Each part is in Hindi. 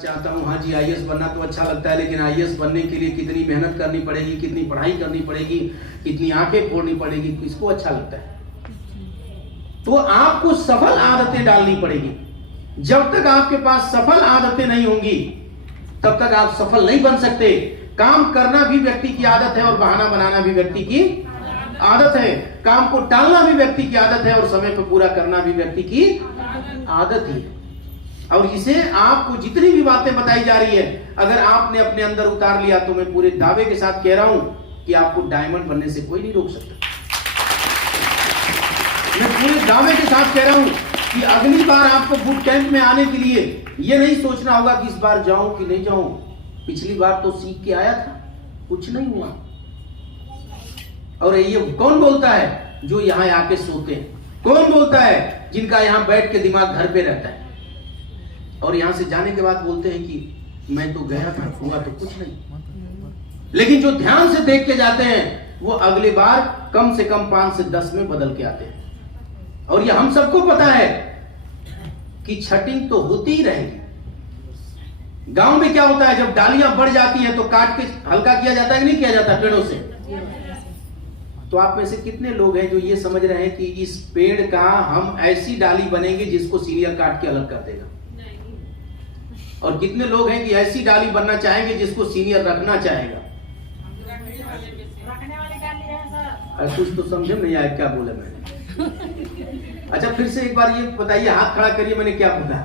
चाहता हूँ, हाँ जी आईएएस बनना तो अच्छा लगता है, लेकिन आईएएस बनने के लिए कितनी मेहनत करनी पड़ेगी, कितनी पढ़ाई करनी पड़ेगी, कितनी आंखें फोड़नी पड़ेगी, किसको अच्छा लगता है? तो आपको सफल आदतें डालनी पड़ेगी। जब तक आपके पास सफल आदतें नहीं होंगी तब तक आप सफल नहीं बन सकते। काम करना भी व्यक्ति की आदत है और बहाना बनाना भी व्यक्ति की आदत है। काम को टालना भी व्यक्ति की आदत है और समय पर पूरा करना भी व्यक्ति की आदत ही है। और इसे आपको जितनी भी बातें बताई जा रही है, अगर आपने अपने अंदर उतार लिया तो मैं पूरे दावे के साथ कह रहा हूं कि आपको डायमंड बनने से कोई नहीं रोक सकता। मैं पूरे दावे के साथ कह रहा हूं कि अगली बार आपको बूट कैंप में आने के लिए यह नहीं सोचना होगा कि इस बार जाऊं कि नहीं जाऊं। पिछली बार तो सीख के आया था, कुछ नहीं हुआ। और ये कौन बोलता है जो यहां आके सोते हैं? कौन बोलता है जिनका यहां बैठ के दिमाग घर पे रहता है और यहां से जाने के बाद बोलते हैं कि मैं तो गया था, हुआ तो कुछ नहीं। लेकिन जो ध्यान से देख के जाते हैं वो अगली बार कम से कम 5 से 10 में बदल के आते हैं। और ये हम सबको पता है कि छटिंग तो होती ही रहेगी। गांव में क्या होता है, जब डालियां बढ़ जाती है तो काट के हल्का किया जाता है कि नहीं किया जाता पेड़ों से? तो आप में से कितने लोग हैं जो ये समझ रहे हैं कि इस पेड़ का हम ऐसी डाली बनेंगे जिसको सीनियर काट के अलग कर देगा? और कितने लोग हैं कि ऐसी डाली बनना चाहेंगे जिसको सीनियर रखना चाहेगा? कुछ तो समझे नहीं आया क्या बोला मैंने। अच्छा फिर से एक बार ये बताइए, हाथ खड़ा करिए, मैंने क्या बोला?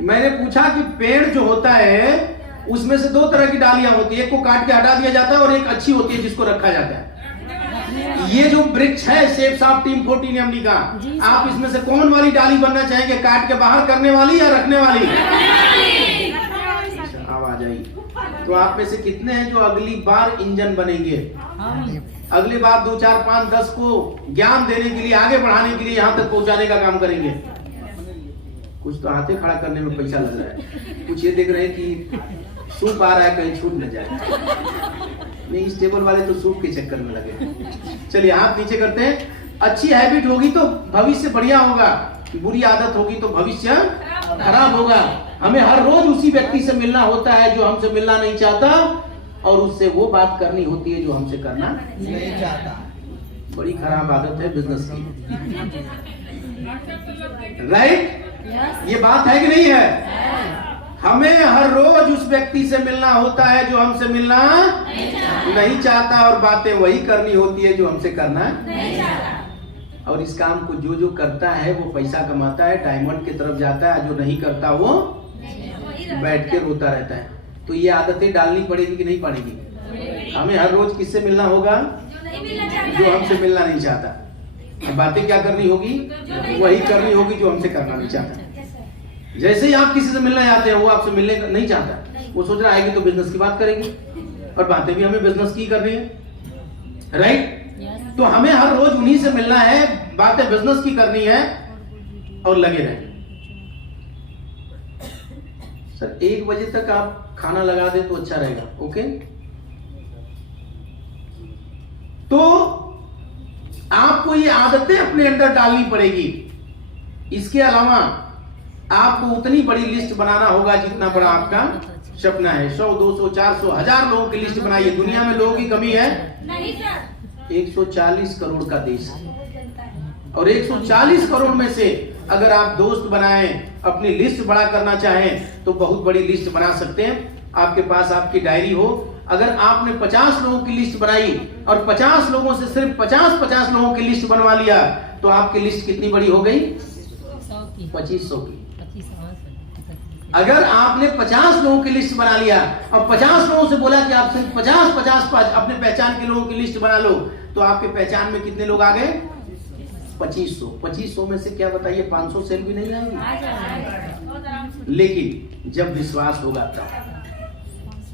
मैंने पूछा कि पेड़ जो होता है उसमें से 2 तरह की डालियां होती है, एक को काट के हटा दिया जाता है और एक अच्छी होती है जिसको रखा जाता है। ये जो वृक्ष है सेफ साफ टीम 14 एमडी का, आप इसमें से कौन वाली डाली बनना चाहेंगे? काट के बाहर करने वाली या रखने वाली? आवाज आई। तो आप में से कितने हैं जो अगली बार इंजन बनेंगे? अगली बार 2, 4, 5, 10 को ज्ञान देने के लिए, आगे बढ़ाने के लिए, यहां तक पहुंचाने का काम करेंगे? कुछ तो हाथे खड़ा करने में पैसा लग रहा है, कुछ ये देख रहे हैं कि सूप आ रहा है कहीं छूट न जाए। नहीं, इस टेबल वाले तो सूप के चक्कर में लगे। चलिए हाथ नीचे करते हैं। अच्छी हैबिट होगी तो भविष्य बढ़िया होगा, बुरी आदत होगी तो भविष्य खराब होगा। हमें हर रोज उसी व्यक्ति से मिलना होता है जो हमसे मिलना नहीं चाहता, और उससे वो बात करनी होती है जो हमसे करना नहीं चाहता। बड़ी खराब आदत है बिजनेस की, राइट? ये बात है कि नहीं है? हमें हर रोज उस व्यक्ति से मिलना होता है जो हमसे मिलना नहीं चाहता, और बातें वही करनी होती है जो हमसे करना नहीं चाहता। और इस काम को जो करता है वो पैसा कमाता है, डायमंड की तरफ जाता है, जो नहीं करता वो बैठ के रोता रहता है। तो ये आदतें डालनी पड़ेगी कि नहीं पड़ेगी? हमें हर रोज किससे मिलना होगा? जो हमसे मिलना नहीं चाहता। बातें क्या करनी होगी? वही करनी होगी जो हमसे करना नहीं चाहता। जैसे ही आप किसी से मिलने जाते हैं वो आपसे मिलने नहीं चाहता, वो सोच रहा है कि तो बिजनेस की बात करेंगे, और बातें भी हमें बिजनेस की करनी है, राइट? तो हमें हर रोज उन्हीं से मिलना है, बातें बिजनेस की करनी है, और लगे रहें। सर 1 बजे तक आप खाना लगा दें तो अच्छा रहेगा, ओके? तो आपको ये आदतें अपने अंदर डालनी पड़ेगी। इसके अलावा आपको उतनी बड़ी लिस्ट बनाना होगा जितना बड़ा आपका सपना है। 100, 200, 400, 1000 लोगों की लिस्ट बनाइए। दुनिया में लोगों की कमी है नहीं सर। 140 करोड़ का देश है, और 140 करोड़ में से अगर आप दोस्त बनाएं, अपनी लिस्ट बड़ा करना चाहें तो बहुत बड़ी लिस्ट बना सकते हैं। आपके पास आपकी डायरी हो, अगर आपने 50 लोगों की लिस्ट बनाई और 50 लोगों से सिर्फ 50 लोगों की लिस्ट बनवा लिया, तो आपकी लिस्ट कितनी बड़ी हो गई? 2500 की। अगर आपने 50 लोगों की लिस्ट बना लिया और 50 लोगों से बोला कि आप सिर्फ 50 अपने पहचान के लोगों की लिस्ट बना लो, तो आपके पहचान में कितने लोग आ गए? 2500 में से क्या बताइए 500 सेल भी नहीं आएंगे। लेकिन जब विश्वास होगा तब।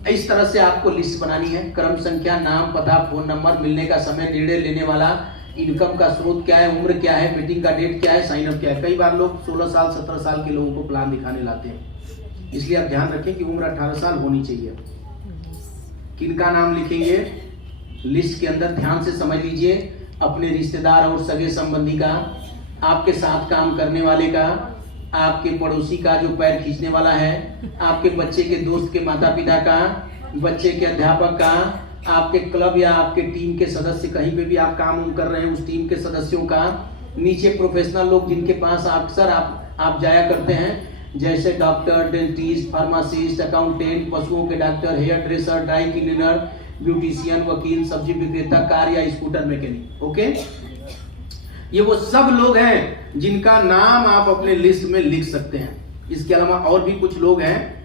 इस तरह से आपको लिस्ट बनानी है। क्रम संख्या, नाम, पता, फोन नंबर, मिलने का समय, निर्णय लेने वाला, इनकम का स्रोत क्या है, उम्र क्या है, मीटिंग का डेट क्या है, साइन अप क्या है। कई बार लोग 16 साल 17 साल के लोगों को प्लान दिखाने लाते हैं, इसलिए आप ध्यान रखें कि उम्र 18 साल होनी चाहिए। किनका नाम लिखेंगे लिस्ट के अंदर, ध्यान से समझ लीजिए। अपने रिश्तेदार और सगे संबंधी का, आपके साथ काम करने वाले का, आपके पड़ोसी का जो पैर खींचने वाला है, आपके बच्चे के दोस्त के माता पिता का, बच्चे के अध्यापक का, आपके क्लब या आपके टीम के सदस्य, कहीं पे भी आप काम कर रहे हैं उस टीम के सदस्यों का, नीचे प्रोफेशनल लोग जिनके पास अक्सर आप जाया करते हैं, जैसे डॉक्टर, डेंटिस्ट, फार्मासिस्ट, अकाउंटेंट, पशुओं के doctor, hairdresser, dry cleaner, beautician, वकील, सब्जी विक्रेता, कार या स्कूटर मैकेनिक। ओके, ये वो सब लोग हैं जिनका नाम आप अपने लिस्ट में लिख सकते हैं। इसके अलावा और भी कुछ लोग हैं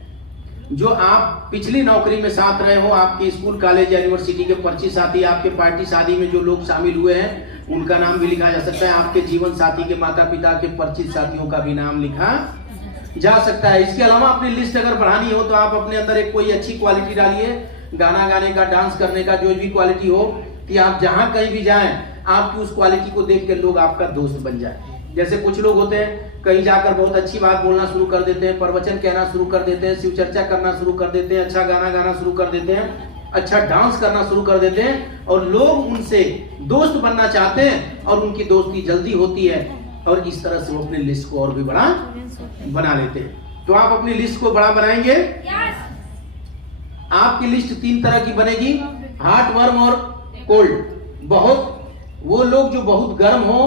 जो आप पिछली नौकरी में साथ रहे हो, आपके स्कूल, कॉलेज या यूनिवर्सिटी के परिचित साथी, आपके पार्टी शादी में जो लोग शामिल हुए हैं उनका नाम भी लिखा जा सकता है। आपके जीवन साथी के माता पिता के परिचित साथियों का भी नाम लिखा जा सकता है। इसके अलावा अपनी लिस्ट अगर बढ़ानी हो तो आप अपने अंदर एक कोई अच्छी क्वालिटी डालिए, गाना गाने का, डांस करने का, जो भी क्वालिटी हो, कि आप जहां कहीं भी जाएं आपकी उस क्वालिटी को देख के लोग आपका दोस्त बन जाए। जैसे कुछ लोग होते हैं कहीं जाकर बहुत अच्छी बात बोलना शुरू कर देते हैं, प्रवचन कहना शुरू कर देते हैं, शिव चर्चा करना शुरू कर देते हैं, अच्छा गाना गाना शुरू कर देते हैं, अच्छा डांस करना शुरू कर देते हैं, और लोग उनसे दोस्त बनना चाहते हैं और उनकी दोस्ती जल्दी होती है, और इस तरह से वो अपने लिस्ट को और भी बड़ा बना लेते हैं। तो आप अपनी लिस्ट को बड़ा बनाएंगे। आपकी लिस्ट 3 तरह की बनेगी, हॉट, वर्म और कोल्ड। बहुत वो लोग जो बहुत गर्म हो,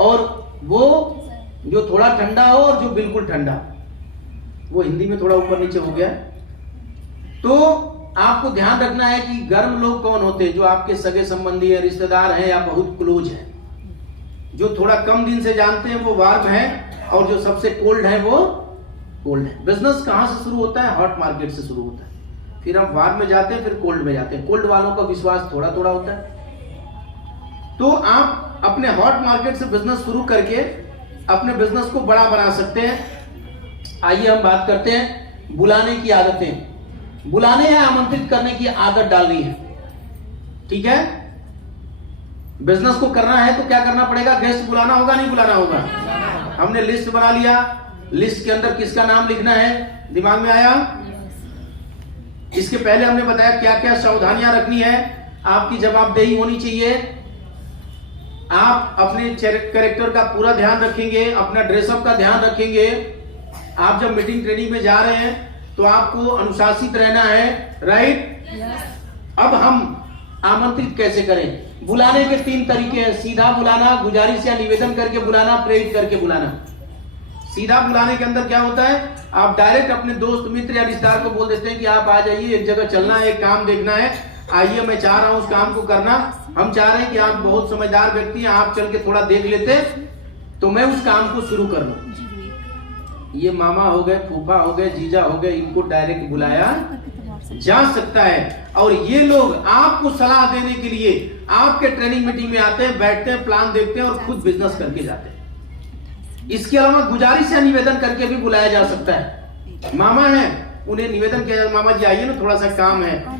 और वो जो थोड़ा ठंडा हो, और जो बिल्कुल ठंडा। वो हिंदी में थोड़ा ऊपर नीचे हो गया। तो आपको ध्यान रखना है कि गर्म लोग कौन होते हैं, जो आपके सगे संबंधी है, रिश्तेदार हैं या बहुत क्लोज है। जो थोड़ा कम दिन से जानते हैं वो वार्म है, और जो सबसे कोल्ड है वो कोल्ड है। बिजनेस कहां से शुरू होता है? हॉट मार्केट से शुरू होता है, फिर हम वार्म में जाते हैं, फिर कोल्ड में जाते हैं। कोल्ड वालों का विश्वास थोड़ा थोड़ा होता है। तो आप अपने हॉट मार्केट से बिजनेस शुरू करके अपने बिजनेस को बड़ा बना सकते हैं। आइए हम बात करते हैं बुलाने की आदतें। बुलाने या आमंत्रित करने की आदत डालनी है, ठीक है। बिजनेस को करना है तो क्या करना पड़ेगा? गेस्ट बुलाना होगा, नहीं बुलाना होगा? हमने लिस्ट बना लिया, लिस्ट के अंदर किसका नाम लिखना है, दिमाग में आया? इसके पहले हमने बताया क्या क्या सावधानियां रखनी है। आपकी जवाबदेही होनी चाहिए, आप अपने कैरेक्टर का पूरा ध्यान रखेंगे, अपना ड्रेसअप का ध्यान रखेंगे। आप जब मीटिंग ट्रेनिंग में जा रहे हैं तो आपको अनुशासित रहना है, राइट? अब हम आमंत्रित कैसे करें? बुलाने के 3 तरीके हैं, सीधा बुलाना, गुजारिश या निवेदन करके बुलाना, प्रेरित करके बुलाना। सीधा बुलाने के अंदर क्या होता है? आप डायरेक्ट अपने दोस्त, मित्र या रिश्तेदार को बोल देते हैं कि आप आ जाइए, एक जगह चलना है, एक काम देखना है, आइए, मैं चाह रहा हूं उस काम को करना। हम चाह रहे हैं कि आप बहुत समझदार व्यक्ति हैं, आप चल के थोड़ा देख लेते तो मैं उस काम को शुरू कर लूं। ये मामा हो गए, फूफा हो गए, जीजा हो गए, इनको डायरेक्ट बुलाया जा सकता है। और ये लोग आपको सलाह देने के लिए आपके ट्रेनिंग मीटिंग में आते हैं, बैठते हैं, प्लान देखते हैं और खुद बिजनेस करके जाते हैं। इसके अलावा गुजारिश या निवेदन करके भी बुलाया जा सकता है। मामा है, उन्हें निवेदन किया, मामा जी आइए ना, थोड़ा सा काम है,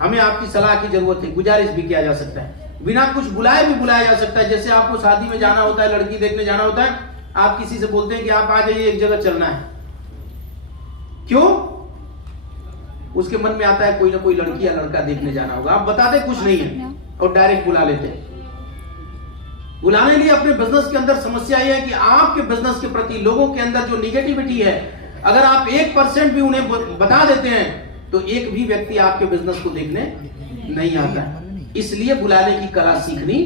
हमें आपकी सलाह की जरूरत है। गुजारिश भी किया जा सकता है, बिना कुछ बुलाए भी बुलाया जा सकता है। जैसे आपको शादी में जाना होता है, लड़की देखने जाना होता है, आप किसी से बोलते हैं कि आप आ जाइए, एक जगह चलना है। क्यों? उसके मन में आता है कोई ना कोई लड़की या लड़का देखने जाना होगा। आप बताते कुछ नहीं है और डायरेक्ट बुला लेते हैं। बुलाने लिए अपने बिजनेस के अंदर समस्या यह है कि आपके बिजनेस के प्रति लोगों के अंदर जो निगेटिविटी है, अगर आप 1% भी उन्हें बता देते हैं तो एक भी व्यक्ति आपके बिजनेस को देखने नहीं आता है। इसलिए बुलाने की कला सीखनी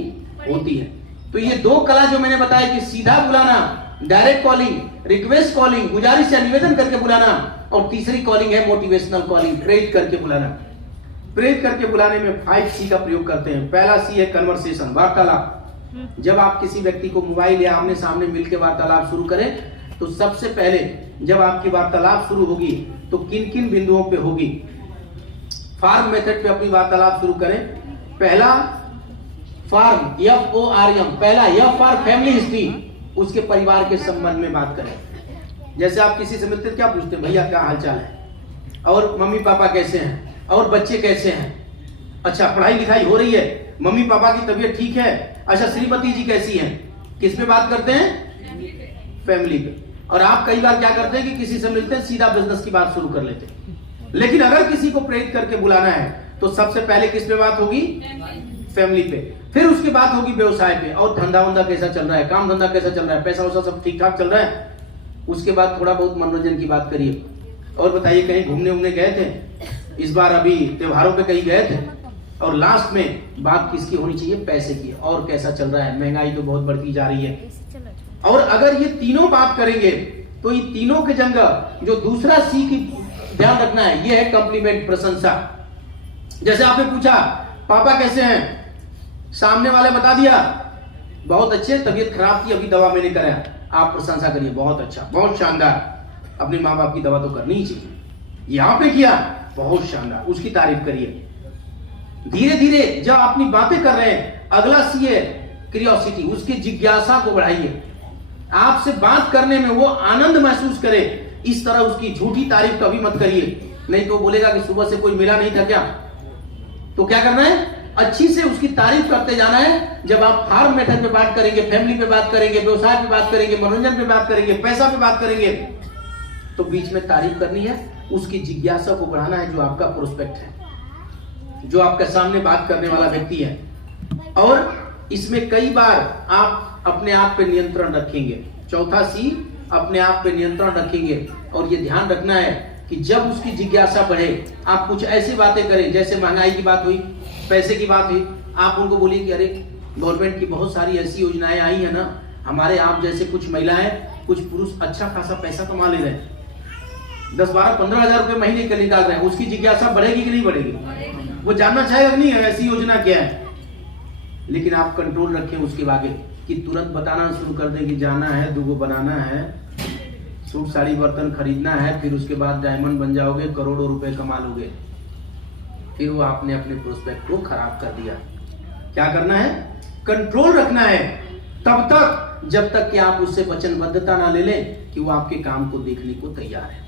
होती है। तो ये 2 कला जो मैंने बताया कि सीधा बुलाना, डायरेक्ट कॉलिंग, रिक्वेस्ट कॉलिंग, गुजारिश या निवेदन करके बुलाना, और तीसरी कॉलिंग है मोटिवेशनल कॉलिंग, प्रेरित करके बुलाना। प्रेरित करके बुलाने में 5C का प्रयोग करते हैं। पहला C है कन्वर्सेशन, वार्तालाप। जब आप किसी व्यक्ति को मोबाइल या आमने सामने मिलकर वार्तालाप शुरू करें तो सबसे पहले जब आपकी वार्तालाप शुरू होगी तो किन किन बिंदुओं पे होगी? फॉर्म मेथड पे अपनी वार्तालाप शुरू करें। पहला फॉर्म, FORM, पहला F फॉर फैमिली हिस्ट्री, उसके परिवार के संबंध में बात करें। जैसे आप किसी से मिलते क्या पूछते हैं? भैया क्या हालचाल है, और मम्मी पापा कैसे हैं, और बच्चे कैसे हैं, अच्छा पढ़ाई लिखाई हो रही है, मम्मी पापा की तबीयत ठीक है, अच्छा श्रीमती जी कैसी हैं। किस पे बात करते हैं? फैमिली पे। और आप कई बार क्या करते हैं कि किसी से मिलते हैं सीधा बिजनेस की बात शुरू कर लेते हैं। लेकिन अगर किसी को प्रेरित करके बुलाना है तो सबसे पहले किस पे बात होगी? फैमिली पे। फिर उसके बाद होगी व्यवसाय पे, और धंधा वंधा कैसा चल रहा है, काम धंधा कैसा चल रहा है, पैसा वैसा सब ठीक ठाक चल रहा है। उसके बाद थोड़ा बहुत मनोरंजन की बात करिए। और बताइए कहीं घूमने गए थे इस बार, अभी त्योहारों पे कहीं गए थे? और लास्ट में बात किसकी होनी चाहिए? पैसे की। और कैसा चल रहा है? महंगाई तो बहुत बढ़ती जा रही है। और अगर ये तीनों बात करेंगे तो ये तीनों के जगह जो दूसरा सी की ध्यान रखना है, ये है कॉम्प्लीमेंट, प्रशंसा। जैसे आपने पूछा पापा कैसे हैं, सामने वाले बता दिया बहुत अच्छे, तबीयत खराब थी अभी दवा मैंने कराया, आप प्रशंसा करिए बहुत अच्छा, बहुत शानदार। अपने माँ बाप की दवा तो करनी ही चाहिए, यहां पे किया बहुत शानदार, उसकी तारीफ करिए। धीरे धीरे जब अपनी बातें कर रहे हैं, अगला सी है क्यूरियोसिटी, उसकी जिज्ञासा को बढ़ाइए। आपसे बात करने में वो आनंद महसूस करे, इस तरह उसकी झूठी तारीफ कभी मत करिए, नहीं तो बोलेगा कि सुबह से कोई मिला नहीं था क्या। तो क्या करना है? अच्छी से उसकी तारीफ करते जाना है। जब आप फार्म मेथड पे बात करेंगे, फैमिली पे बात करेंगे, व्यवसाय पे बात करेंगे, मनोरंजन पे बात करेंगे, पैसा पे बात करेंगे, तो बीच में तारीफ करनी है, उसकी जिज्ञासा को बढ़ाना है, जो आपका प्रोस्पेक्ट है, जो आपके सामने बात करने वाला व्यक्ति है। और इसमें कई बार आप अपने आप पे नियंत्रण रखेंगे। चौथा सी, अपने आप पे नियंत्रण रखेंगे। और ये ध्यान रखना है कि जब उसकी जिज्ञासा बढ़े, आप कुछ ऐसी बातें करें, जैसे महंगाई की बात हुई, पैसे की बात हुई, आप उनको बोलिए कि अरे गवर्नमेंट की बहुत सारी ऐसी योजनाएं आई है ना, हमारे आप जैसे कुछ महिलाएं, कुछ पुरुष अच्छा खासा पैसा कमा ले रहे हैं, 10, 12, 15 हजार रुपए महीने का निकाल रहे हैं। उसकी जिज्ञासा बढ़ेगी कि नहीं बढ़ेगी? वो जानना चाहेगा नहीं है ऐसी योजना क्या है। लेकिन आप कंट्रोल रखें उसके आगे कि तुरंत बताना शुरू कर दें कि जाना है, दुगो बनाना है, सूट साड़ी बर्तन खरीदना है, फिर उसके बाद डायमंड बन जाओगे, करोड़ों रुपए कमा लोगे। फिर वो आपने अपने प्रोस्पेक्ट को खराब कर दिया। क्या करना है? कंट्रोल रखना है तब तक जब तक कि आप उससे वचनबद्धता ना ले लें कि वो आपके काम को देखने को तैयार है।